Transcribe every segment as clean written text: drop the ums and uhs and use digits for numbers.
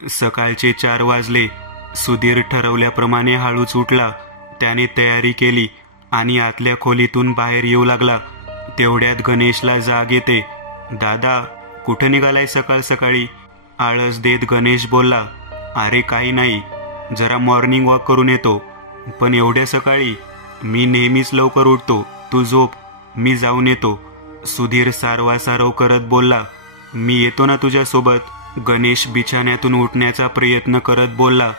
सकाळचे 4 वाजले. सुधीर ठरवल्याप्रमाणे हळूच उठला. त्याने तयारी केली आणि आतल्या खोलीतून बाहेर येऊ लागला. तेवढ्यात गणेशला जाग येते. दादा, कुठं निघालाय सकाळ सकाळी? आळस देत गणेश बोलला. अरे काही नाही, जरा मॉर्निंग वॉक करून येतो. पण एवढ्या सकाळी? मी नेहमीच लवकर उठतो, तू झोप, मी जाऊन येतो. सुधीर सारवासारव करत बोलला. मी येतो ना तुझ्यासोबत. गणेश बिछाण्यातून उठण्याचा प्रयत्न करत बोलला.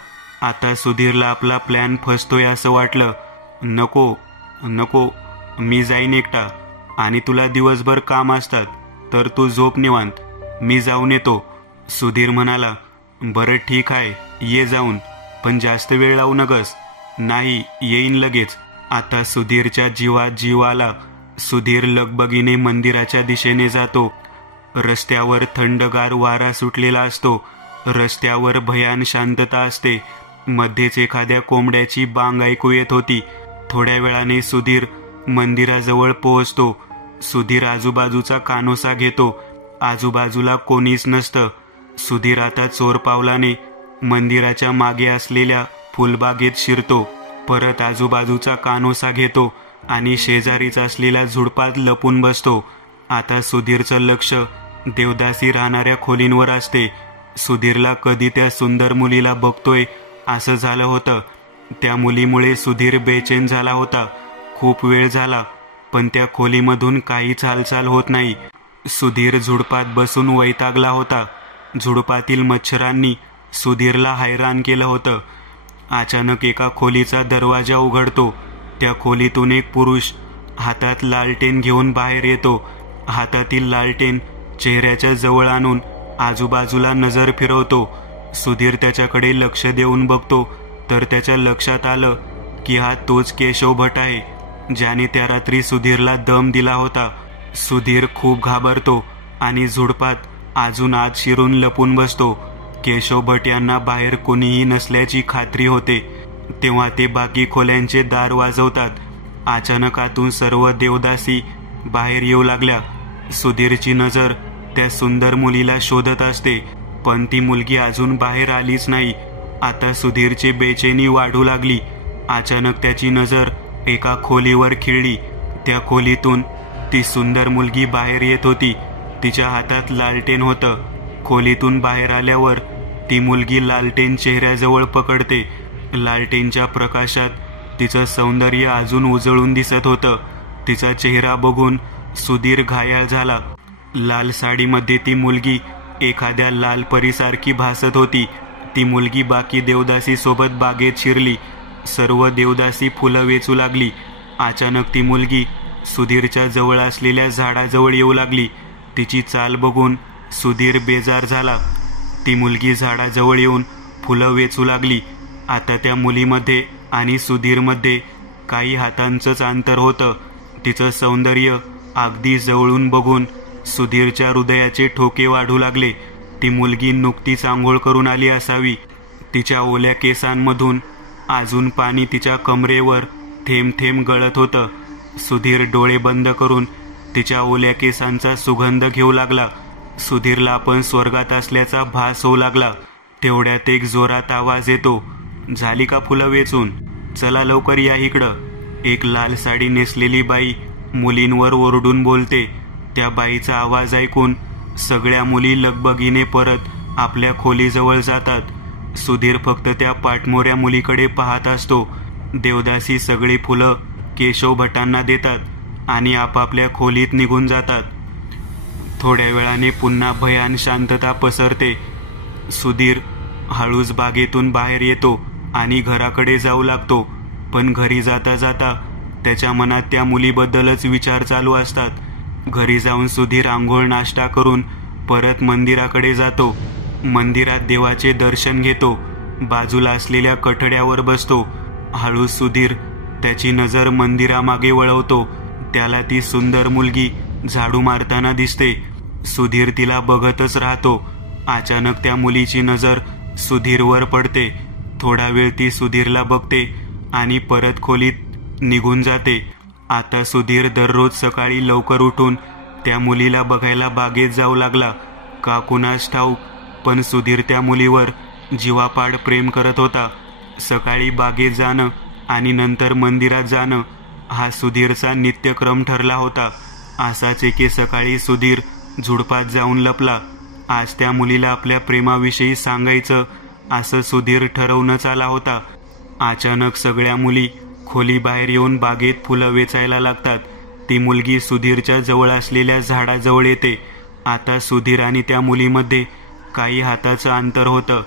आता सुधीरला आपला प्लॅन फसतोय असं वाटलं. नको नको, मी जाईन एकटा, आणि तुला दिवसभर काम असतात तर तू झोप निवांत, मी जाऊन येतो. सुधीर म्हणाला. बरं ठीक आहे, ये जाऊन, पण जास्त वेळ लावू नकस. नाही, येईन लगेच. आता सुधीरच्या जीवात जीव आला. सुधीर लगबगीने मंदिराच्या दिशेने जातो. रस्त्यावर थंडगार वारा सुटलेला असतो. रस्त्यावर भयान शांतता असते. मध्येच एखाद्या कोंबड्याची बांग ऐकू येत होती. थोड्या वेळाने सुधीर मंदिराजवळ पोहोचतो. सुधीर आजूबाजूचा कानोसा घेतो. आजूबाजूला कोणीच नसतं. सुधीर आता चोर पावलाने मंदिराच्या मागे असलेल्या फुलबागेत शिरतो. परत आजूबाजूचा कानोसा घेतो आणि शेजारीच असलेल्या झुडपात लपून बसतो. आता सुधीरचं लक्ष देवदासी राहणाऱ्या खोलींवर असते. सुधीरला कधी त्या सुंदर मुलीला बघतोय असं झालं होतं. त्या मुलीमुळे सुधीर बेचैन झाला होता. खूप वेळ झाला, पण त्या खोलीमधून काहीच हालचाल होत नाही. सुधीर झुडपात बसून वैतागला होता. झुडपातील मच्छरांनी सुधीरला हैराण केलं होतं. अचानक एका खोलीचा दरवाजा उघडतो. त्या खोलीतून एक पुरुष हातात लालटेन घेऊन बाहेर येतो. हातातील लालटेन चेहऱ्याच्या जवळ आणून आजूबाजूला नजर फिरवतो. सुधीर त्याच्याकडे लक्ष देऊन बघतो तर त्याच्या लक्षात आलं की हा तोच केशव भट आहे, ज्याने त्या रात्री सुधीरला दम दिला होता. सुधीर खूप घाबरतो आणि झुडपात अजून आत शिरून लपून बसतो. केशव भट यांना बाहेर कोणीही नसल्याची खात्री होते. तेव्हा ते बाकी खोल्यांचे दार वाजवतात. अचानक आतून सर्व देवदासी बाहेर येऊ लागल्या. सुधीरची नजर त्या सुंदर मुलीला शोधत असते, पण ती मुलगी अजून बाहेर आलीच नाही. आता सुधीरची बेचैनी वाढू लागली. अचानक त्याची नजर एका खोलीवर खिळली. त्या खोलीतून ती सुंदर मुलगी बाहेर येत होती. तिच्या हातात लालटेन होतं. खोलीतून बाहेर आल्यावर ती मुलगी लालटेन चेहऱ्याजवळ पकडते. लालटेनच्या प्रकाशात तिचं सौंदर्य अजून उजळून दिसत होतं. तिचा चेहरा बघून सुधीर घायाळ झाला. लाल साडीमध्ये ती मुलगी एखाद्या लाल परीसारखी भासत होती. ती मुलगी बाकी देवदासी सोबत बागेत शिरली. सर्व देवदासी फुलं वेचू लागली. अचानक ती मुलगी सुधीरच्या जवळ असलेल्या झाडाजवळ येऊ लागली. तिची चाल बघून सुधीर बेजार झाला. ती मुलगी झाडाजवळ येऊन फुलं वेचू लागली. आता त्या मुलीमध्ये आणि सुधीरमध्ये काही हातांचंच अंतर होतं. तिचं सौंदर्य अगदी जवळून बघून सुधीरच्या हृदयाचे ठोके वाढू लागले. ती मुलगी नुकतीच आंघोळ करून आली असावी. तिच्या ओल्या केसांमधून अजून पाणी तिच्या कमरेवर थेंब थेंब गळत होतं. सुधीर डोळे बंद करून तिच्या ओल्या केसांचा सुगंध घेऊ लागला. सुधीरला आपण स्वर्गात असल्याचा भास होऊ लागला. तेवढ्यात एक जोरात आवाज येतो. झाली का फुलं वेचून? चला लवकर या इकडं. एक लाल साडी नेसलेली बाई मुलींवर ओरडून बोलते. त्या बाईचा आवाज ऐकून सगळ्या मुली लगबगीने परत आपल्या खोलीजवळ जातात. सुधीर फक्त त्या पाठमोऱ्या मुलीकडे पाहत असतो. देवदासी सगळी फुलं केशव भटांना देतात आणि आपापल्या खोलीत निघून जातात. थोड्या वेळाने पुन्हा भयान शांतता पसरते. सुधीर हळूच बागेतून बाहेर येतो आणि घराकडे जाऊ लागतो. पण घरी जाता जाता त्याच्या मनात त्या मुलीबद्दलच विचार चालू असतात. घरी जाऊन सुधीर आंघोळ नाश्ता करून परत मंदिराकडे जातो. मंदिरात देवाचे दर्शन घेतो. बाजूला असलेल्या कठड्यावर बसतो. हळू सुधीर त्याची नजर मंदिरामागे वळवतो. त्याला ती सुंदर मुलगी झाडू मारताना दिसते. सुधीर तिला बघतच राहतो. अचानक त्या मुलीची नजर सुधीरवर पडते. थोडा वेळ ती सुधीरला बघते आणि परत खोलीत निघून जाते. आता सुधीर दररोज सकाळी लवकर उठून त्या मुलीला बघायला बागेत जाऊ लागला. का कुणास ठाऊक, पण सुधीर त्या मुलीवर जीवापाड प्रेम करत होता. सकाळी बागेत जाणं आणि नंतर मंदिरात जाणं हा सुधीरचा नित्यक्रम ठरला होता. असाच एके सकाळी सुधीर झुडपात जाऊन लपला. आज त्या मुलीला आपल्या प्रेमाविषयी सांगायचं असं सुधीर ठरवूनच आला होता. अचानक सगळ्या मुली खोलीबाहेर येऊन बागेत फुलं वेचायला लागतात. ती मुलगी सुधीरच्या जवळ असलेल्या झाडाजवळ येते. आता सुधीर आणि त्या मुलीमध्ये काही हाताचं अंतर होतं.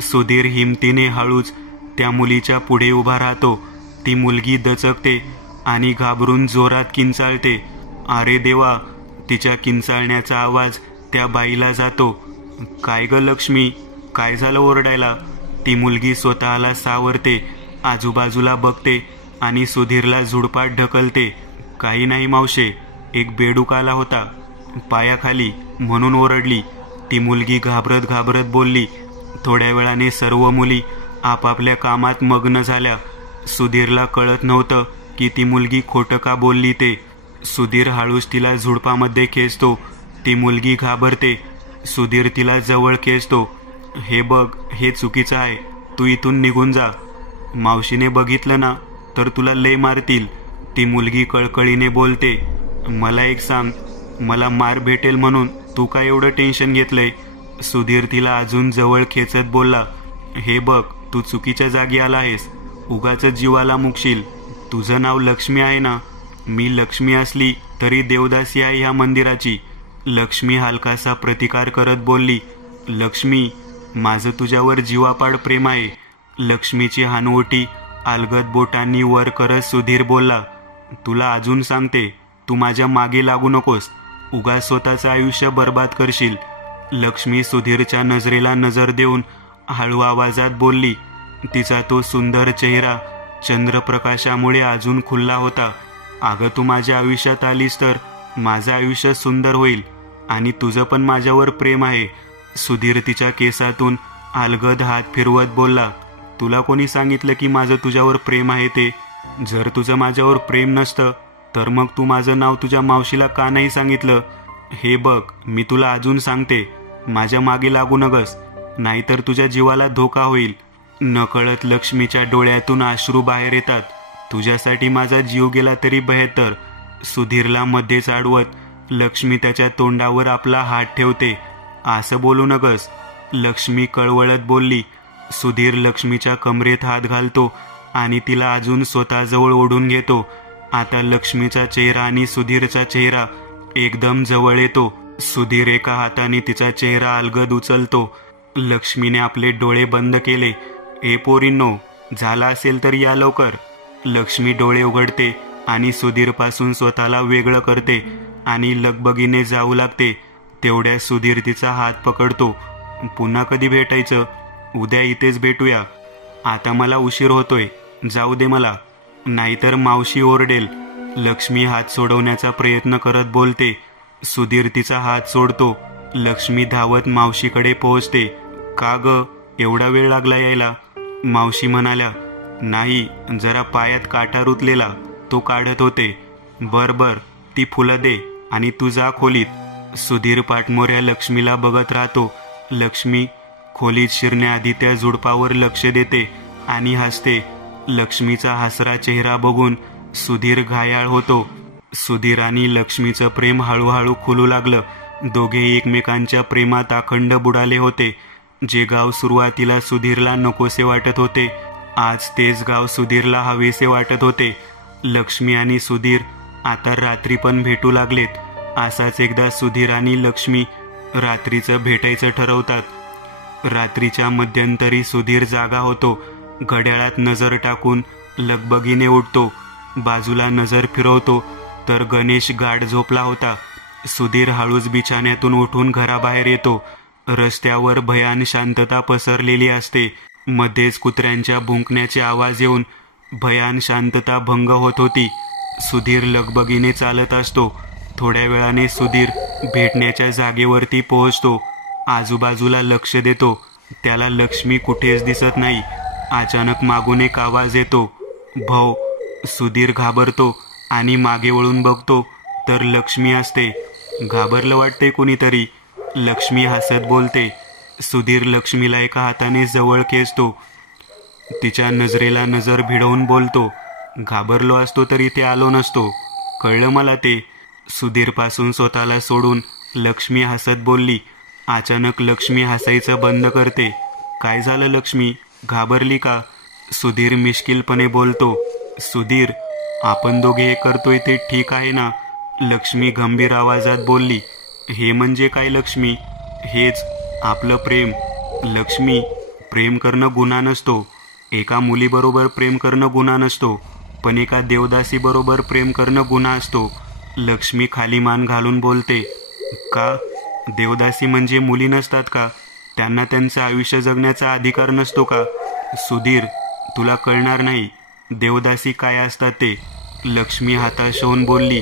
सुधीर हिमतीने हळूच त्या मुलीच्या पुढे उभा राहतो. ती मुलगी दचकते आणि घाबरून जोरात किंचाळते. अरे देवा! तिच्या किंचाळण्याचा आवाज त्या बाईला जातो. काय ग लक्ष्मी, काय झालं ओरडायला? ती मुलगी स्वतःला सावरते, आजूबाजूला बघते आणि सुधीरला झुडपात ढकलते. काही नाही मावशे, एक बेडूक आला होता पायाखाली म्हणून ओरडली. ती मुलगी घाबरत घाबरत बोलली. थोड्या वेळाने सर्व मुली आपापल्या कामात मग्न झाल्या. सुधीरला कळत नव्हतं की ती मुलगी खोटं का बोलली ते. सुधीर हळूच तिला झुडपामध्ये खेचतो. ती मुलगी घाबरते. सुधीर तिला जवळ खेचतो. हे बघ, हे चुकीचं आहे, तू इथून निघून जा. मावशीने बघितलं ना तर तुला लय मारतील. ती मुलगी कळकळीने बोलते. मला एक सांग, मला मार भेटेल म्हणून तू काय एवढं टेन्शन घेतलंय? सुधीर तिला अजून जवळ खेचत बोलला. हे बघ, तू चुकीच्या जागी आला आहेस, उगाच जीवाला मुकशील. तुझं नाव लक्ष्मी आहे ना? मी लक्ष्मी असली तरी देवदासी आहे ह्या मंदिराची. लक्ष्मी हलकासा प्रतिकार करत बोलली. लक्ष्मी, माझं तुझ्यावर जीवापाड प्रेम आहे. लक्ष्मीची हानवटी अलगद बोटांनी वर करत सुधीर बोलला. तुला अजून सांगते, तू माझ्या मागे लागू नकोस, उगाच स्वतःचं आयुष्य बर्बाद करशील. लक्ष्मी सुधीरच्या नजरेला नजर देऊन हळू आवाजात बोलली. तिचा तो सुंदर चेहरा चंद्रप्रकाशामुळे अजून खुलला होता. अगं, तू माझ्या आयुष्यात आलीस तर माझं आयुष्य सुंदर होईल आणि तुझं पण माझ्यावर प्रेम आहे. सुधीर तिच्या केसातून अलगद हात फिरवत बोलला. तुला कोणी सांगितलं की माझं तुझ्यावर प्रेम आहे ते? जर तुझं माझ्यावर प्रेम नसतं तर मग तू माझं नाव तुझ्या मावशीला का नाही सांगितलं? हे बघ, मी तुला अजून सांगते, माझ्या मागे लागू नगस, नाहीतर तुझ्या जीवाला धोका होईल. नकळत लक्ष्मीच्या डोळ्यातून अश्रू बाहेर येतात. तुझ्यासाठी माझा जीव गेला तरी बेहतर. सुधीरला मध्येच अडवत लक्ष्मी त्याच्या तोंडावर आपला हात ठेवते. असं बोलू नगस, लक्ष्मी कळवळत बोलली. सुधीर लक्ष्मीच्या कमरेत हात घालतो आणि तिला अजून स्वतःजवळ ओढून घेतो. आता लक्ष्मीचा चेहरा आणि सुधीरचा चेहरा एकदम जवळ येतो. सुधीर एका हाताने तिचा चेहरा अलगद उचलतो. लक्ष्मीने आपले डोळे बंद केले. ए पोरींनो, झाला असेल तर या लवकर. लक्ष्मी डोळे उघडते आणि सुधीरपासून स्वतःला वेगळं करते आणि लगबगीने जाऊ लागते. तेवढ्या सुधीर तिचा हात पकडतो. पुन्हा कधी भेटायचं? उद्या इथेच भेटूया. आता मला उशीर होतोय, जाऊ दे मला, नाहीतर मावशी ओरडेल. लक्ष्मी हात सोडवण्याचा प्रयत्न करत बोलते. सुधीर तिचा हात सोडतो. लक्ष्मी धावत मावशीकडे पोहोचते. का ग, एवढा वेळ लागला यायला? मावशी म्हणाल्या. नाही, जरा पायात काटा रुतलेला, तो काढत होते. बर बर, ती फुलं दे आणि तू जा खोलीत. सुधीर पाठमोऱ्या लक्ष्मीला बघत राहतो. लक्ष्मी खोलीत शिरण्याआधी त्या झुडपावर लक्ष देते आणि हसते. लक्ष्मीचा हसरा चेहरा बघून सुधीर घायाळ होतो. सुधीर आणि लक्ष्मीचं प्रेम हळूहळू खुलू लागलं. दोघे एकमेकांच्या प्रेमात अखंड बुडाले होते. जे गाव सुरुवातीला सुधीरला नकोसे वाटत होते, आज तेच गाव सुधीरला हवेसे वाटत होते. लक्ष्मी आणि सुधीर आता रात्री पण भेटू लागलेत. असाच एकदा सुधीर आणि लक्ष्मी रात्रीचं भेटायचं ठरवतात. रात्रीच्या मध्यंतरी सुधीर जागा होतो. घड्याळात नजर टाकून लगबगीने उठतो. बाजूला नजर फिरवतो तर गणेश गाढ झोपला होता. सुधीर हळूच बिछाण्यातून उठून घराबाहेर येतो. रस्त्यावर भयान शांतता पसरलेली असते. मध्येच कुत्र्यांच्या भुंकण्याचे आवाज येऊन भयान शांतता भंग होत होती. सुधीर लगबगीने चालत असतो. थोड्या वेळाने सुधीर भेटण्याच्या जागेवरती पोहोचतो. आजूबाजूला लक्ष देतो. त्याला लक्ष्मी कुठेच दिसत नाही. अचानक मागून एक आवाज येतो, भौ. सुधीर घाबरतो आणि मागे वळून बघतो तर लक्ष्मी असते. घाबरलं वाटते कोणीतरी. लक्ष्मी हसत बोलते. सुधीर लक्ष्मीला एका हाताने जवळ खेचतो. तिच्या नजरेला नजर भिडवून बोलतो, घाबरलो असतो तर इथे आलो नसतो, कळलं मला ते. सुधीरपासून स्वतःला सोडून लक्ष्मी हसत बोलली. अचानक लक्ष्मी हसायचं बंद करते. काय झालं लक्ष्मी, घाबरली का? सुधीर मिश्किलपणे बोलतो. सुधीर, आपण दोघे हे करतोय ते ठीक आहे ना? लक्ष्मी गंभीर आवाजात बोलली. हे म्हणजे काय लक्ष्मी? हेच आपलं प्रेम. लक्ष्मी, प्रेम करणं गुन्हा नसतो. एका मुलीबरोबर प्रेम करणं गुन्हा नसतो, पण एका देवदासीबरोबर प्रेम करणं गुन्हा असतो. लक्ष्मी खाली मान घालून बोलते. का? देवदासी म्हणजे मुली नसतात का? त्यांना त्यांचं आयुष्य जगण्याचा अधिकार नसतो का? सुधीर, तुला कळणार नाही देवदासी काय असतात ते. लक्ष्मी हताश होऊन बोलली.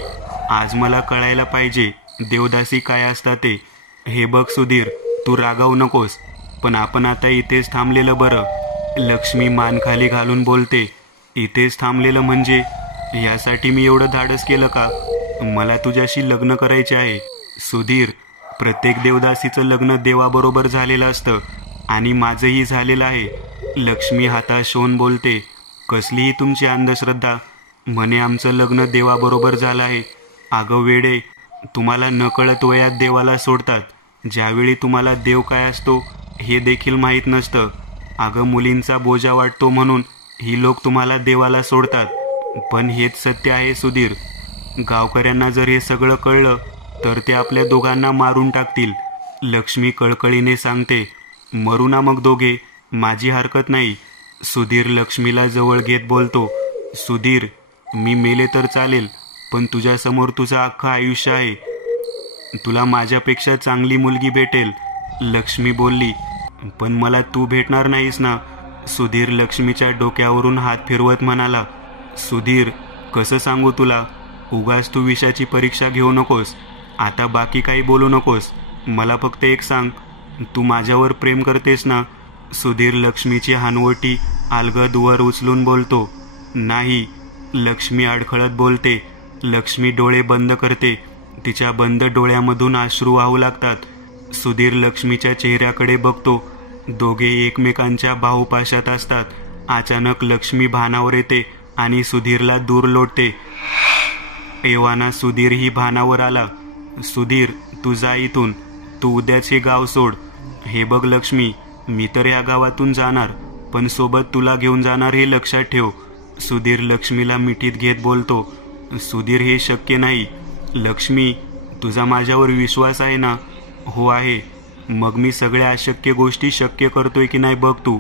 आज मला कळायला पाहिजे देवदासी काय असतात ते. हे बघ सुधीर, तू रागावू नकोस, पण आपण आता इथेच थांबलेलं बरं. लक्ष्मी मान खाली घालून बोलते. इथेच थांबलेलं म्हणजे? यासाठी मी एवढं धाडस केलं का? मला तुझ्याशी लग्न करायचे आहे. सुधीर, प्रत्येक देवदासीचं लग्न देवाबरोबर झालेलं असतं आणि माझंही झालेलं आहे. लक्ष्मी हताश होऊन बोलते. कसलीही तुमची अंधश्रद्धा. म्हणे आमचं लग्न देवाबरोबर झालं आहे. अगं वेडे, तुम्हाला नकळत वयात देवाला सोडतात, ज्यावेळी तुम्हाला देव काय असतो हे देखील माहीत नसतं. अगं मुलींचा बोजा वाटतो म्हणून ही लोक तुम्हाला देवाला सोडतात, पण हेच सत्य आहे सुधीर. गावकऱ्यांना जर हे सगळं कळलं तर ते आपल्या दोघांना मारून टाकतील. लक्ष्मी कळकळीने सांगते. मरू ना मग दोघे, माझी हरकत नाही. सुधीर लक्ष्मीला जवळ घेत बोलतो. सुधीर, मी मेले तर चालेल, पण तुझ्यासमोर तुझं अख्खं आयुष्य आहे. तुला माझ्यापेक्षा चांगली मुलगी भेटेल. लक्ष्मी बोलली. पण मला तू भेटणार नाहीस ना? सुधीर लक्ष्मीच्या डोक्यावरून हात फिरवत म्हणाला. सुधीर, कसं सांगू तुला? उगाच तू विषयाची परीक्षा घेऊ नकोस. आता बाकी काही बोलू नकोस. मला फक्त एक सांग, तू माझ्यावर प्रेम करतेस ना? सुधीर लक्ष्मीची हानवटी अलगद वर उचलून बोलतो. नाही. लक्ष्मी अडखळत बोलते. लक्ष्मी डोळे बंद करते. तिच्या बंद डोळ्यामधून अश्रू वाहू लागतात. सुधीर लक्ष्मीच्या चेहऱ्याकडे बघतो. दोघे एकमेकांच्या बाहुपाशात असतात. अचानक लक्ष्मी भानावर येते आणि सुधीरला दूर लोटते. एव्हाना सुधीरही भानावर आला. सुधीर, तू जा इथून. तू उद्याच हे गाव सोड. हे बघ लक्ष्मी, मी तर या गावातून जाणार, पण सोबत तुला घेऊन जाणार हे लक्षात ठेव. सुधीर लक्ष्मीला मिठीत घेत बोलतो. सुधीर, हे शक्य नाही. लक्ष्मी, तुझा माझ्यावर विश्वास आहे ना? हो आहे. मग मी सगळ्या अशक्य गोष्टी शक्य करतोय की नाही बघ तू.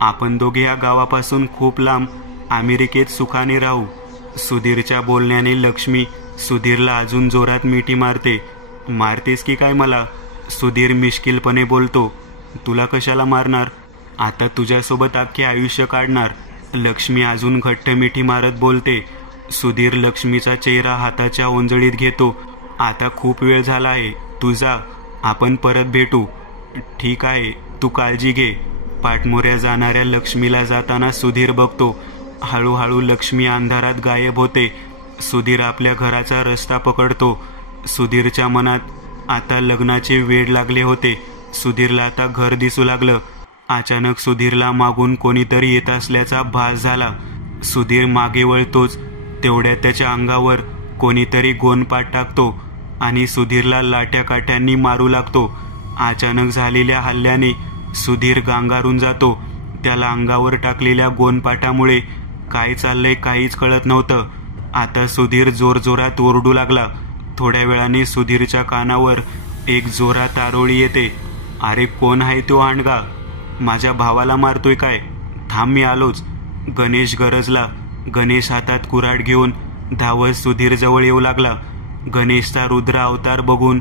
आपण दोघे या गावापासून खूप लांब अमेरिकेत सुखाने राहू. सुधीरच्या बोलण्याने लक्ष्मी सुधीरला अजून जोरात मिठी मारते. मारतेस की काय मला? सुधीर मिश्किलपणे बोलतो. तुला कशाला मारणार? आता तुझ्यासोबत अख्खे आयुष्य काढणार. लक्ष्मी अजून घट्ट मिठी मारत बोलते. सुधीर लक्ष्मीचा चेहरा हाताच्या ओंजळीत घेतो. आता खूप वेळ झाला आहे, तू जा, आपण परत भेटू. ठीक आहे, तू काळजी घे. पाठमोऱ्या जाणाऱ्या लक्ष्मीला जाताना सुधीर बघतो. हळूहळू लक्ष्मी अंधारात गायब होते. सुधीर आपल्या घराचा रस्ता पकडतो. सुधीरच्या मनात आता लग्नाचे वेड लागले होते. सुधीरला आता घर दिसू लागलं. अचानक सुधीरला मागून कोणीतरी येत असल्याचा भास झाला. सुधीर मागे वळतोच तेवढ्यात त्याच्या अंगावर कोणीतरी गोनपाट टाकतो आणि सुधीरला लाट्या काठ्यांनी मारू लागतो. अचानक झालेल्या हल्ल्याने सुधीर गांगारून जातो. त्याला अंगावर टाकलेल्या गोनपाटामुळे काय चाललंय काहीच कळत नव्हतं. आता सुधीर जोरजोरात ओरडू लागला. थोड्या वेळाने सुधीरच्या कानावर एक जोरात आरोळी येते. अरे कोण आहे तो हांडगा? माझ्या भावाला मारतोय काय? थांब, मी आलोच. गणेश गरजला. गणेश हातात कुऱ्हाड घेऊन धावत सुधीर जवळ येऊ लागला. गणेशचा रुद्र अवतार बघून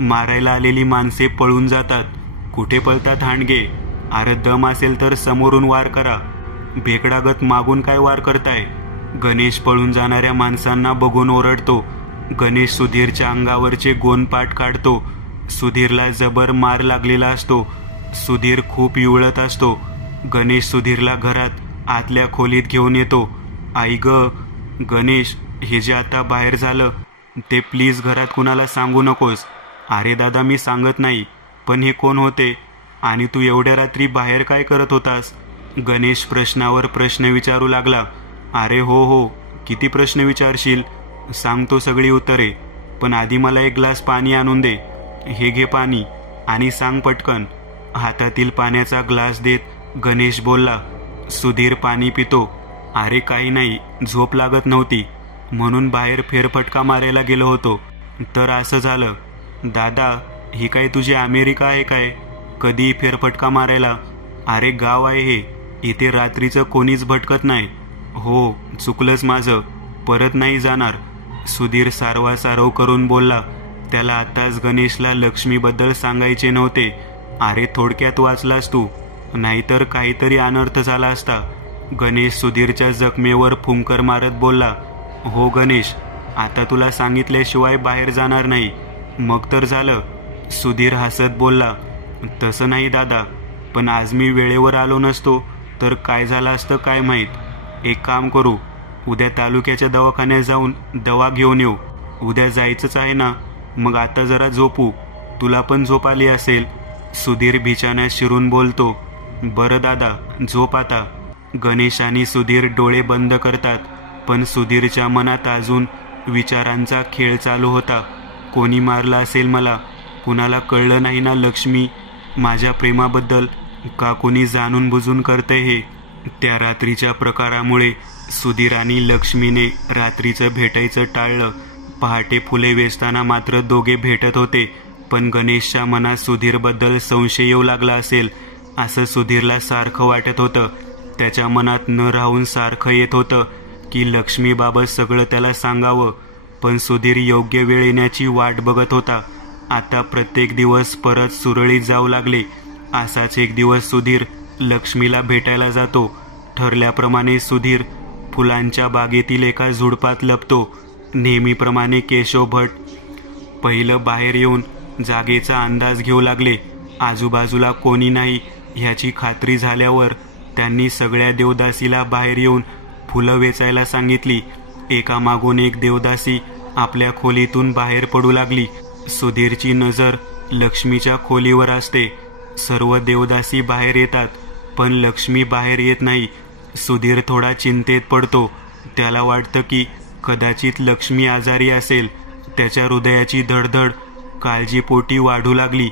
मारायला आलेली माणसे पळून जातात. कुठे पळतात हांडगे? अरे दम असेल तर समोरून वार करा. भेकडागत मागून काय वार करताय? गणेश पळून जाणाऱ्या माणसांना बघून ओरडतो. गणेश सुधीरच्या अंगावरचे गोनपाट काढतो. सुधीरला जबर मार लागलेला असतो. सुधीर खूप युळत असतो. गणेश सुधीरला घरात आतल्या खोलीत घेऊन येतो. आई ग गणेश, हे जे आता बाहेर झालं ते प्लीज घरात कुणाला सांगू नकोस. अरे दादा, मी सांगत नाही, पण हे कोण होते? आणि तू एवढ्या रात्री बाहेर काय करत होतास? गणेश प्रश्नावर प्रश्न विचारू लागला. अरे हो, किती प्रश्न विचारशील? सांगतो सगळी उत्तरे, पण आधी मला एक ग्लास पाणी आणून दे. हे घे पाणी आणि सांग पटकन. हातातील पाण्याचा ग्लास देत गणेश बोलला. सुधीर पाणी पितो. अरे काही नाही, झोप लागत नव्हती म्हणून बाहेर फेरफटका मारायला गेलो होतो, तर असं झालं. दादा, ही काय तुझी अमेरिका आहे काय? कधी फेरफटका मारायला? अरे गाव आहे हे, इथे रात्रीचं कोणीच भटकत नाही. हो, चुकलंच माझं, परत नाही जाणार. सुधीर सारवासारव करून बोलला. त्याला आताच गणेशला लक्ष्मीबद्दल सांगायचे नव्हते. अरे थोडक्यात वाचलास तू, नाहीतर काहीतरी अनर्थ झाला असता. गणेश सुधीरच्या जखमेवर फुंकर मारत बोलला. हो गणेश, आता तुला सांगितल्याशिवाय बाहेर जाणार नाही. मग तर झालं. सुधीर हसत बोलला. तसं नाही दादा, पण आज मी वेळेवर आलो नसतो तर काय झालं असतं काय माहीत. एक काम करू, उद्या तालुक्याच्या दवाखान्यात जाऊन दवा घेऊन येऊ. उद्या जायचंच आहे ना, मग आता जरा झोपू. तुला पण झोप आली असेल. सुधीर बिछाण्यात शिरून बोलतो. बरं दादा, झोप आता. गणेश आणि सुधीर डोळे बंद करतात, पण सुधीरच्या मनात अजून विचारांचा खेळ चालू होता. कोणी मारलं असेल मला? कुणाला कळलं नाही ना लक्ष्मी माझ्या प्रेमाबद्दल? का कोणी जाणून बुजून करतंय हे? त्या रात्रीच्या प्रकारामुळे सुधीर आणि लक्ष्मीने रात्रीचं भेटायचं टाळलं. पहाटे फुले वेचताना मात्र दोघे भेटत होते, पण गणेशच्या मनात सुधीरबद्दल संशय येऊ लागला असेल असं सुधीरला सारखं वाटत होतं. त्याच्या मनात न राहून सारखं येत होतं की लक्ष्मीबाबत सगळं त्याला सांगावं, पण सुधीर योग्य वेळ येण्याची वाट बघत होता. आता प्रत्येक दिवस परत सुरळीत जाऊ लागले. असाच एक दिवस सुधीर लक्ष्मीला भेटायला जातो. ठरल्याप्रमाणे सुधीर फुलांच्या बागेतील एका झुडपात लपतो. नेहमीप्रमाणे केशव भट पहिलं बाहेर येऊन जागेचा अंदाज घेऊ लागले. आजूबाजूला कोणी नाही ह्याची खात्री झाल्यावर त्यांनी सगळ्या देवदासीला बाहेर येऊन फुलं वेचायला सांगितली. एकामागून एक देवदासी आपल्या खोलीतून बाहेर पडू लागली. सुधीरची नजर लक्ष्मीच्या खोलीवर असते. सर्व देवदासी बाहेर येतात, पण लक्ष्मी बाहेर येत नाही. सुधीर थोडा चिंतेत पडतो. त्याला वाटतं की कदाचित लक्ष्मी आजारी असेल. त्याच्या हृदयाची धडधड काळजीपोटी वाढू लागली,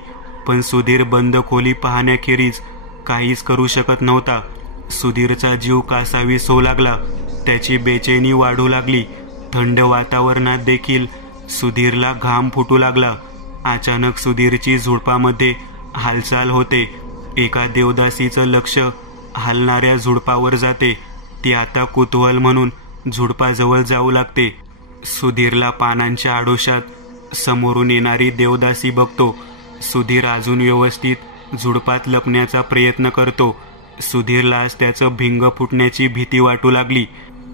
पण सुधीर बंद खोली पाहण्याखेरीज काहीच करू शकत नव्हता. सुधीरचा जीव कासावीस होऊ लागला. त्याची बेचैनी वाढू लागली. थंड वातावरणात देखील सुधीरला घाम फुटू लागला. अचानक सुधीरची झुडपामध्ये हालचाल होते. एका देवदासीचं लक्ष हलणाऱ्या झुडपावर जाते. ती आता कुतूहल म्हणून झुडपाजवळ जाऊ लागते. सुधीरला पानांच्या आडोशात समोरून येणारी देवदासी बघतो. सुधीर अजून व्यवस्थित झुडपात लपण्याचा प्रयत्न करतो. सुधीरला आज त्याचं भिंग फुटण्याची भीती वाटू लागली.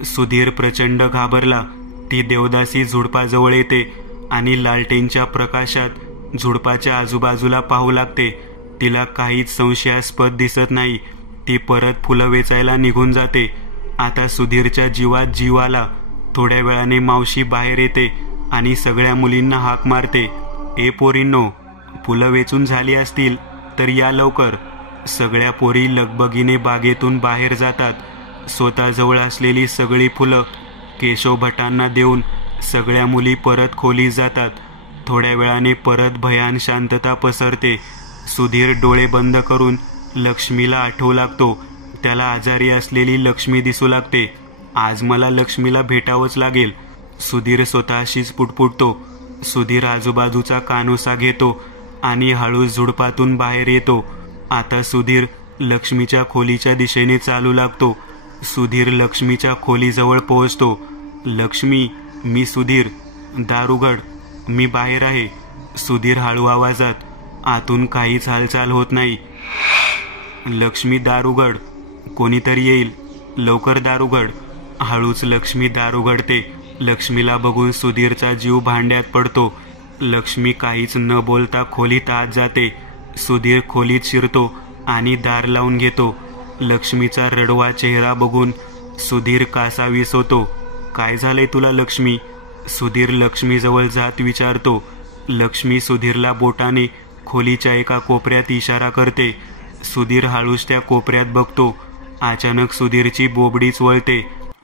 सुधीर प्रचंड घाबरला. ती देवदासी झुडपाजवळ येते आणि लालटेनच्या प्रकाशात झुडपाच्या आजूबाजूला पाहू लागते. तिला काहीच संशयास्पद दिसत नाही. ती परत फुलं वेचायला निघून जाते. आता सुधीरच्या जीवात जीव आला. थोड्या वेळाने मावशी बाहेर येते आणि सगळ्या मुलींना हाक मारते. ए पोरींनो, फुलं वेचून झाली असतील तर या लवकर. सगळ्या पोरी लगबगीने बागेतून बाहेर जातात. स्वतःजवळ असलेली सगळी फुलं केशव भटांना देऊन सगळ्या मुली परत खोलीत जातात. थोड्या वेळाने परत भयान शांतता पसरते. सुधीर डोळे बंद करून लक्ष्मीला आठवू लागतो. त्याला आजारी असलेली लक्ष्मी दिसू लागते. आज मला लक्ष्मीला भेटावंच लागेल. सुधीर स्वतःशीच पुटपुटतो. सुधीर आजूबाजूचा कानोसा घेतो आणि हळूच झुडपातून बाहेर येतो. आता सुधीर लक्ष्मीच्या खोलीच्या दिशेने चालू लागतो. सुधीर लक्ष्मीच्या खोलीजवळ पोहोचतो. लक्ष्मी, मी सुधीर. दार उघड, मी बाहेर आहे. सुधीर हळू आवाजात. आतून काहीच हालचाल होत नाही. लक्ष्मी, दार उघड, कोणीतरी येईल, लवकर दार उघड. हळूच लक्ष्मी दार उघडते. लक्ष्मीला बघून सुधीरचा जीव भांड्यात पडतो. लक्ष्मी काहीच न बोलता खोलीत आत जाते. सुधीर खोलीत शिरतो आणि दार लावून घेतो. लक्ष्मीचा रडवा चेहरा बघून सुधीर कासावीस होतो. काय झालंय तुला लक्ष्मी? सुधीर लक्ष्मीजवळ जात विचारतो. लक्ष्मी सुधीरला बोटाने खोलीच्या एका कोपऱ्यात इशारा करते. सुधीर हळूच त्या कोपऱ्यात बघतो. अचानक सुधीरची बोबडीच वळते.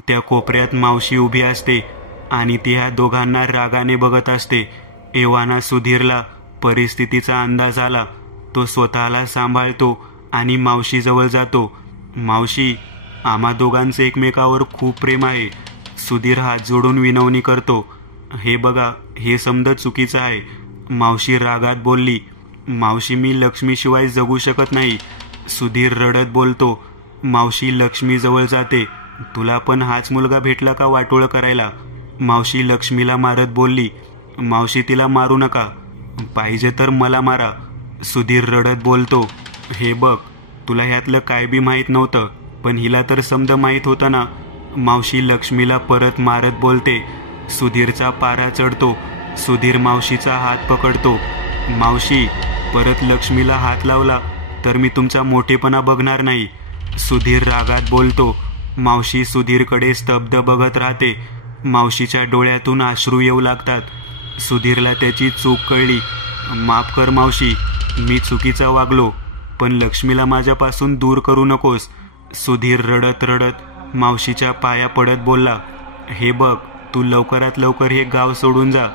त्या कोपऱ्यात मावशी उभी असते आणि ती ह्या दोघांना रागाने बघत असते. एव्हाना सुधीरला परिस्थितीचा अंदाज आला. तो स्वतःला सांभाळतो आणि मावशीजवळ जातो. मावशी, आम्हा दोघांचे एकमेकावर खूप प्रेम आहे. सुधीर हात जोडून विनवणी करतो. हे बघा, हे समज चुकीचं आहे, मावशी रागात बोलली. मावशी, मी लक्ष्मीशिवाय जगू शकत नाही, सुधीर रडत बोलतो. मावशी लक्ष्मीजवळ जाते. तुला पण हाच मुलगा भेटला का वाटोळं करायला? मावशी लक्ष्मीला मारत बोलली. मावशी, तिला मारू नका, पाहिजे तर मला मारा, सुधीर रडत बोलतो. हे बघ, तुला ह्यातलं काय बी माहीत नव्हतं, पण हिला तर समज माहीत होतं ना, मावशी लक्ष्मीला परत मारत बोलते. सुधीरचा पारा चढतो. सुधीर मावशीचा हात पकडतो. मावशी, परत लक्ष्मीला हात लावला तर मी तुमचा मोठेपणा बघणार नाही, सुधीर रागात बोलतो. मावशी सुधीरकडे स्तब्ध बघत राहते. मावशीच्या डोळ्यातून अश्रू येऊ लागतात. सुधीरला त्याची चूक कळली. माफ कर मावशी, मी चुकीचा वागलो, पण लक्ष्मीला माझ्यापासून दूर करू नकोस, सुधीर रडत रडत मावशीच्या पाया पडत बोलला. हे बघ, तू लवकरात लवकर हे गाव सोडून जा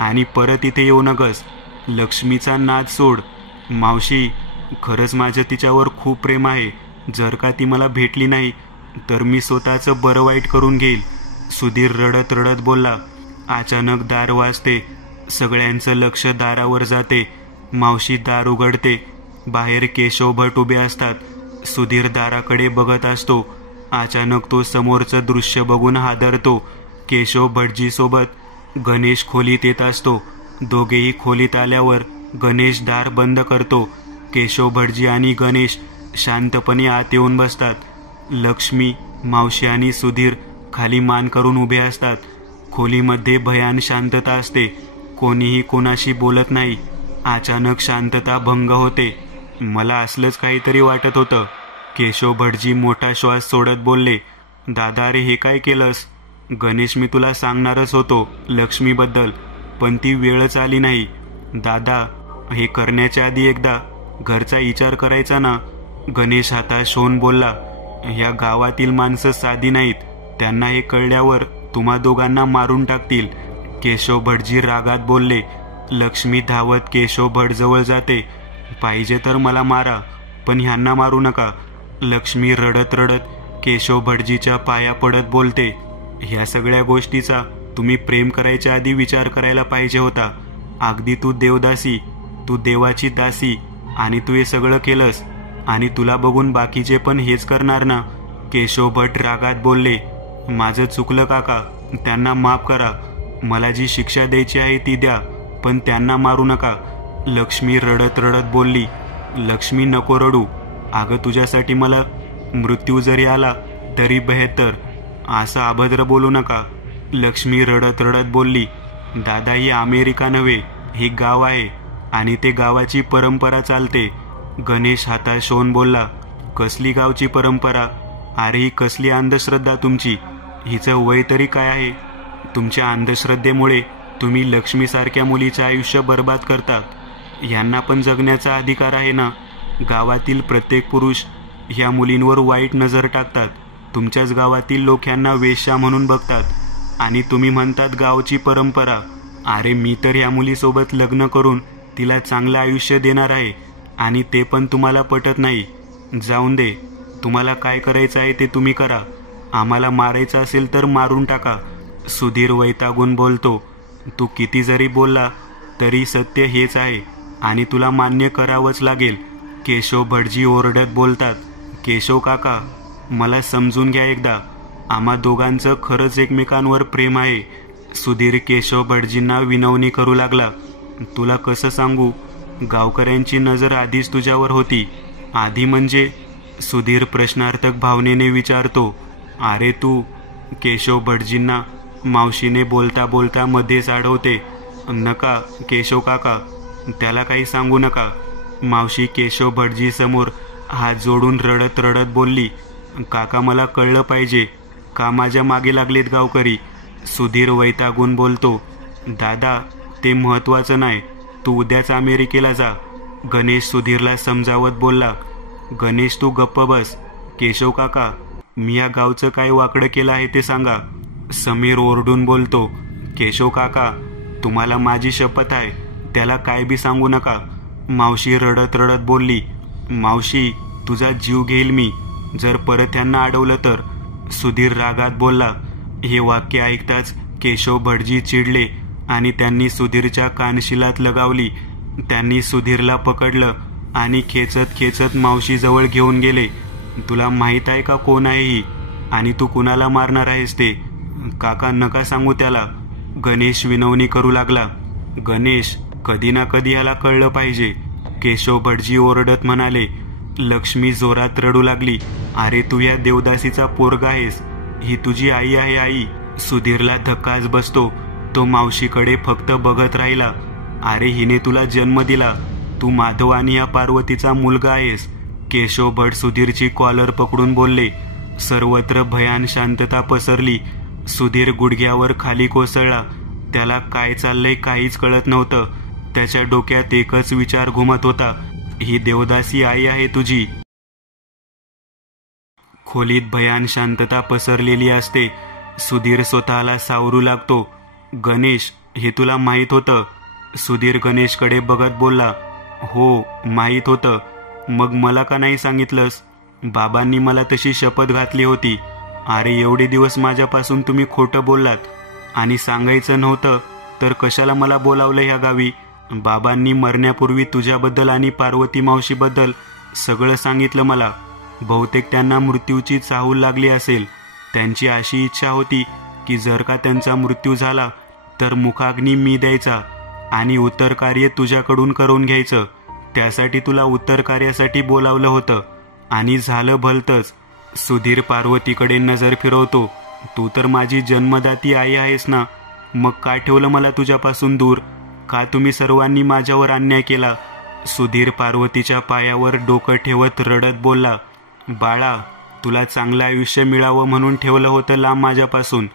आणि परत इथे येऊ नकस. लक्ष्मीचा नाद सोड. मावशी, खरंच माझं तिच्यावर खूप प्रेम आहे. जर का ती मला भेटली नाही तर मी स्वतःचं बरं वाईट करून घेईल, सुधीर रडत रडत बोलला. अचानक दार वाजते. सगळ्यांचं लक्ष दारावर जाते. मावशी दार उघडते. बाहेर केशव भट उभे असतात. सुधीर दाराकडे बघत असतो. अचानक तो समोरचं दृश्य बघून हादरतो. केशव भटजी सोबत गणेश खोलीत येत असतो. दोघेही खोलीत आल्यावर गणेश दार बंद करतो. केशव भटजी आणि गणेश शांतपणे आत येऊन बसतात. लक्ष्मी, मावशी आणि सुधीर खाली मान करून उभे असतात. खोलीमध्ये भयान शांतता असते. कोणीही कोणाशी बोलत नाही. अचानक शांतता भंग होते. मला असलंच काहीतरी वाटत होतं, केशव भटजी मोठा श्वास सोडत बोलले. दादा, रे हे काय केलंस? गणेश, मी तुला सांगणारच होतो लक्ष्मीबद्दल, पण ती वेळच आली नाही. दादा, हे करण्याच्या आधी एकदा घरचा विचार करायचा ना, गणेश हाताश होऊन बोलला. या गावातील माणसं साधी नाहीत, त्यांना हे कळल्यावर तुम्हा दोघांना मारून टाकतील, केशव भटजी रागात बोलले. लक्ष्मी धावत केशव भट जवळ जाते. पाहिजे तर मला मारा, पण ह्यांना मारू नका, लक्ष्मी रडत रडत केशव भटजीच्या पाया पडत बोलते. ह्या सगळ्या गोष्टीचा तुम्ही प्रेम करायच्या आधी विचार करायला पाहिजे होता. अगदी तू देवदासी, तू देवाची दासी, आणि तू हे सगळं केलंस, आणि तुला बघून बाकीचे पण हेच करणार ना, केशव भट रागात बोलले. माझं चुकलं काका, त्यांना माफ करा, मला जी शिक्षा द्यायची आहे ती द्या, पण त्यांना मारू नका, लक्ष्मी रडत रडत बोलली. लक्ष्मी, नको रडू, अगं तुझ्यासाठी मला मृत्यू जरी आला तरी बेहतर, असं अभद्र बोलू नका, लक्ष्मी रडत रडत बोलली. दादा, ही अमेरिका नव्हे, हे गाव आहे आणि ते गावाची परंपरा चालते, गणेश हाताश होऊन बोलला. कसली गावची परंपरा? अरे ही कसली अंधश्रद्धा तुमची, हिचं वय तरी काय आहे? तुमच्या अंधश्रद्धेमुळे तुम्ही लक्ष्मीसारख्या मुलीचं आयुष्य बर्बाद करतात. यांना पण जगण्याचा अधिकार आहे ना. गावातील प्रत्येक पुरुष ह्या मुलींवर वाईट नजर टाकतात. तुमच्याच गावातील लोक ह्यांना वेश्या म्हणून बघतात आणि तुम्ही म्हणतात गावची परंपरा. अरे मी तर ह्या मुलीसोबत लग्न करून तिला चांगलं आयुष्य देणार आहे आणि ते पण तुम्हाला पटत नाही. जाऊन दे, तुम्हाला काय करायचं आहे ते तुम्ही करा, आम्हाला मारायचं असेल तर मारून टाका, सुधीर वैतागून बोलतो. तू किती जरी बोलला तरी सत्य हेच आहे आणि तुला मान्य करावंच लागेल, केशव भटजी ओरडत बोलतात. केशव काका, मला समजून घ्या एकदा, आम्हा दोघांचं खरंच एकमेकांवर प्रेम आहे, सुधीर केशव भटजींना विनवणी करू लागला. तुला कसं सांगू, गावकऱ्यांची नजर आधीच तुझ्यावर होती. आधी म्हणजे? सुधीर प्रश्नार्थक भावनेने विचारतो. अरे तू, केशव भटजींना मावशीने बोलता बोलता मध्येच अडवते. नका केशव काका, त्याला काही सांगू नका, मावशी केशव भटजी समोर हात जोडून रडत रडत बोलली. काका, मला कळलं पाहिजे, का माझ्या मागे लागलेत गावकरी, सुधीर वैतागून बोलतो. दादा, ते महत्वाचं नाही, तू उद्याच अमेरिकेला जा, गणेश सुधीरला समजावत बोलला, गणेश तू गप्प बस. केशव काका, मी या गावचं काय वाकडं केलं आहे ते सांगा. समीर ओरडून बोलतो, केशव काका, तुम्हाला माझी शपथ आहे, त्याला काय बी सांगू नका. मावशी रडत रडत बोलली, मावशी तुझा जीव घेईल मी जर परत त्यांना अडवलं तर. सुधीर रागात बोलला. हे वाक्य ऐकताच केशव भटजी चिडले आणि त्यांनी सुधीरच्या कानशिलात लगावली. त्यांनी सुधीरला पकडलं आणि खेचत खेचत मावशीजवळ घेऊन गेले. तुला माहीत आहे का कोण आहे ही आणि तू कुणाला मारणार आहेस ते? काका नका सांगू त्याला. गणेश विनवणी करू लागला. गणेश, कधी ना कधी ह्याला कळलं पाहिजे. केशव भटजी ओरडत म्हणाले. लक्ष्मी जोरात रडू लागली. अरे तू या देवदासीचा पोरगा आहेस, ही तुझी आई आहे आई. सुधीरला धक्काच बसतो. तो मावशीकडे फक्त बघत राहिला. अरे हिने तुला जन्म दिला, तू माधव आणि या पार्वतीचा मुलगा आहेस. केशव भट सुधीरची कॉलर पकडून बोलले. सर्वत्र भयान शांतता पसरली. सुधीर गुडघ्यावर खाली कोसळला. त्याला काय चाललंय काहीच कळत नव्हतं. त्याच्या डोक्यात एकच विचार घुमत होता, ही देवदासी आई आहे तुझी. खोलीत भयान शांतता पसरलेली असते. सुधीर स्वतःला सावरू लागतो. गणेश, हे तुला माहीत होतं? सुधीर गणेशकडे बघत बोलला. हो माहीत होतं. मग मला का नाही सांगितलंस? बाबांनी मला तशी शपथ घातली होती. अरे एवढे दिवस माझ्यापासून तुम्ही खोटं बोललात आणि सांगायचं नव्हतं तर कशाला मला बोलावलं ह्या गावी? बाबांनी मरण्यापूर्वी तुझ्याबद्दल आणि पार्वती मावशीबद्दल सगळं सांगितलं मला. बहुतेक त्यांना मृत्यूची चाहूल लागली असेल. त्यांची अशी इच्छा होती की जर का त्यांचा मृत्यू झाला तर मुखाग्नी मी द्यायचा आणि उत्तर कार्य तुझ्याकडून करून घ्यायचं. त्यासाठी तुला उत्तर कार्यासाठी बोलावलं होतं आणि झालं भलतंच. सुधीर पार्वतीकडे नजर फिरवतो. तू तर माझी जन्मदाती आई आहेस ना, मग का ठेवलं मला तुझ्यापासून दूर? का तुम्ही सर्वांनी माझ्यावर अन्याय केला? सुधीर पार्वतीच्या पायावर डोकं ठेवत रडत बोलला. बाळा, तुला चांगलं आयुष्य मिळावं म्हणून ठेवलं होतं लांब माझ्यापासून.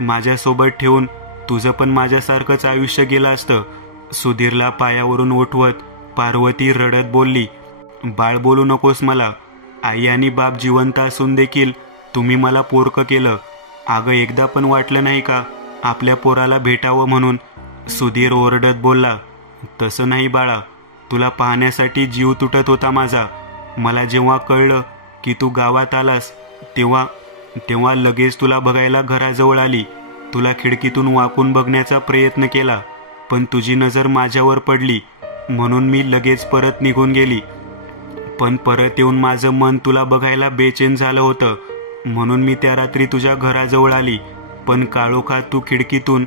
माझ्यासोबत ठेवून तुझं पण माझ्यासारखंच आयुष्य गेलं असतं. सुधीरला पायावरून उठवत पार्वती रडत बोलली. बाळ बोलू नकोस मला. आई आणि बाप जिवंत असून देखील तुम्ही मला पोरकं केलं. अगं एकदा पण वाटलं नाही का आपल्या पोराला भेटावं म्हणून? सुधीर ओरडत बोलला. तसं नाही बाळा, तुला पाहण्यासाठी जीव तुटत होता माझा. मला जेव्हा कळलं की तू गावात आलास तेव्हा लगेच तुला बघायला घराजवळ आली. तुला खिडकीतून वाकून बघण्याचा प्रयत्न केला, पण तुझी नजर माझ्यावर पडली म्हणून मी लगेच परत निघून गेली. पण परत येऊन माझं मन तुला बघायला बेचैन झालं होतं म्हणून मी त्या रात्री तुझ्या घराजवळ आली. पण काळोखात तू खिडकीतून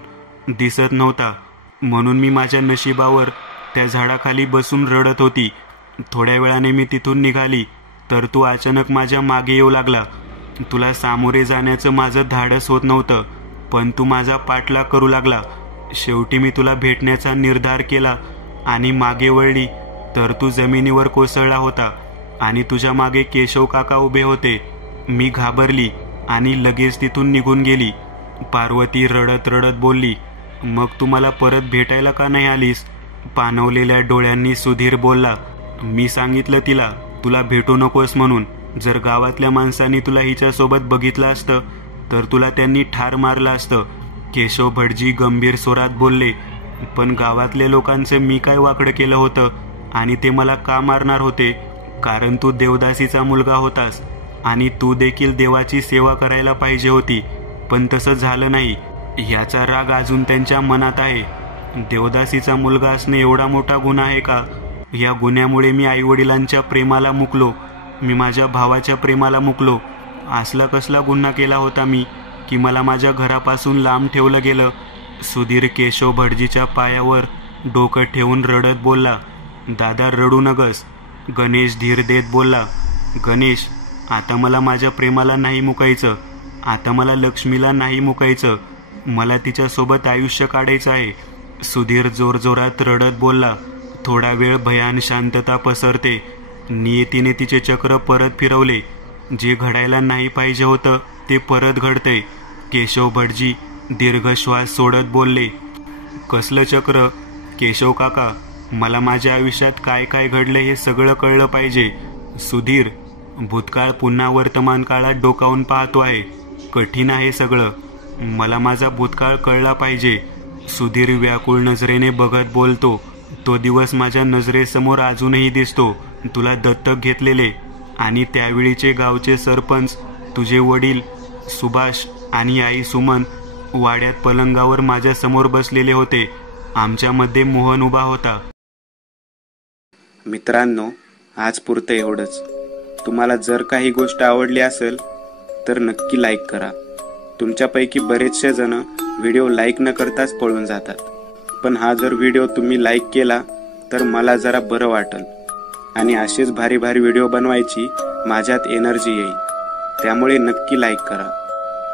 दिसत नव्हता म्हणून मी माझ्या नशिबावर त्या झाडाखाली बसून रडत होती. थोड्या वेळाने मी तिथून निघाली तर तू अचानक माझ्या मागे येऊ लागला. तुला सामोरे जाण्याचं माझं धाडस होत नव्हतं, पण तू माझा पाठलाग करू लागला. शेवटी मी तुला भेटण्याचा निर्धार केला आणि मागे वळली तर तू जमिनीवर कोसळला होता आणि तुझ्या मागे केशव काका उभे होते. मी घाबरली आणि लगेच तिथून निघून गेली. पार्वती रडत रडत बोलली. मग तू मला परत भेटायला का नाही आलीस? पाणवलेल्या डोळ्यांनी सुधीर बोलला. मी सांगितलं तिला तुला भेटू नकोस म्हणून. जर गावातल्या माणसांनी तुला हिच्यासोबत बघितलं असतं तर तुला त्यांनी ठार मारलं असतं. केशव भटजी गंभीर स्वरात बोलले. पण गावातल्या लोकांचं मी काय वाकडं केलं होतं आणि ते मला का मारणार होते? कारण तू देवदासीचा मुलगा होतास आणि तू देखील देवाची सेवा करायला पाहिजे होती, पण तसं झालं नाही. याचा राग अजून त्यांच्या मनात आहे. देवदासीचा मुलगा असणे एवढा मोठा गुन्हा आहे का? या गुन्ह्यामुळे मी आईवडिलांच्या प्रेमाला मुकलो, मी माझ्या भावाच्या प्रेमाला मुकलो. असला कसला गुन्हा केला होता मी की मला माझ्या घरापासून लांब ठेवलं गेलं? सुधीर केशव भटजीच्या पायावर डोकं ठेवून रडत बोलला. दादा रडू नगस. गणेश धीर देत बोलला. गणेश, आता मला माझ्या प्रेमाला नाही मुकायचं. आता मला लक्ष्मीला नाही मुकायचं. मला तिच्यासोबत आयुष्य काढायचं आहे. सुधीर जोरजोरात रडत बोलला. थोडा वेळ भयान शांतता पसरते. नियतीने तिचे चक्र परत फिरवले. जे घडायला नाही पाहिजे होतं ते परत घडतंय. केशव भटजी दीर्घ श्वास सोडत बोलले. कसलं चक्र? केशव काका, मला माझ्या आयुष्यात काय काय घडलं हे सगळं कळलं पाहिजे. सुधीर, भूतकाळ पुन्हा वर्तमान काळात डोकावून पाहतो आहे. कठीण आहे सगळं. मला माझा भूतकाळ कळला पाहिजे. सुधीर व्याकुळ नजरेने बघत बोलतो. तो दिवस माझ्या नजरेसमोर अजूनही दिसतो. तुला दत्तक घेतलेले आणि त्यावेळीचे गावचे सरपंच, तुझे वडील सुभाष आणि आई सुमन वाड्यात पलंगावर माझ्या समोर बसलेले होते. आमच्यामध्ये मोहन उभा होता. मित्रांनो, आज पुरतं एवढंच. तुम्हाला जर काही गोष्ट आवडली असेल तर नक्की लाईक करा. तुमच्यापैकी बरेचसे जण व्हिडिओ लाईक न करताच पळून जातात. पण हा जर व्हिडिओ तुम्ही लाईक केला तर मला जरा बरं वाटेल आणि असेच भारी भारी व्हिडिओ बनवायची माझ्यात एनर्जी येईल. त्यामुळे नक्की लाईक करा.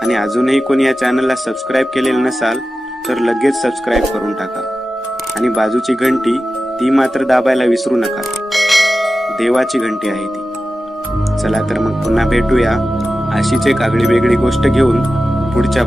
आणि अजूनही कोणी या चॅनलला सबस्क्राईब केलेलं नसाल तर लगेच सबस्क्राईब करून टाका. आणि बाजूची घंटी ती मात्र दाबायला विसरू नका. देवाची घंटी आहे ती. चला तर मग पुन्हा भेटूया अशीच एक आगळी वेगळी गोष्ट घेऊन पुढच्या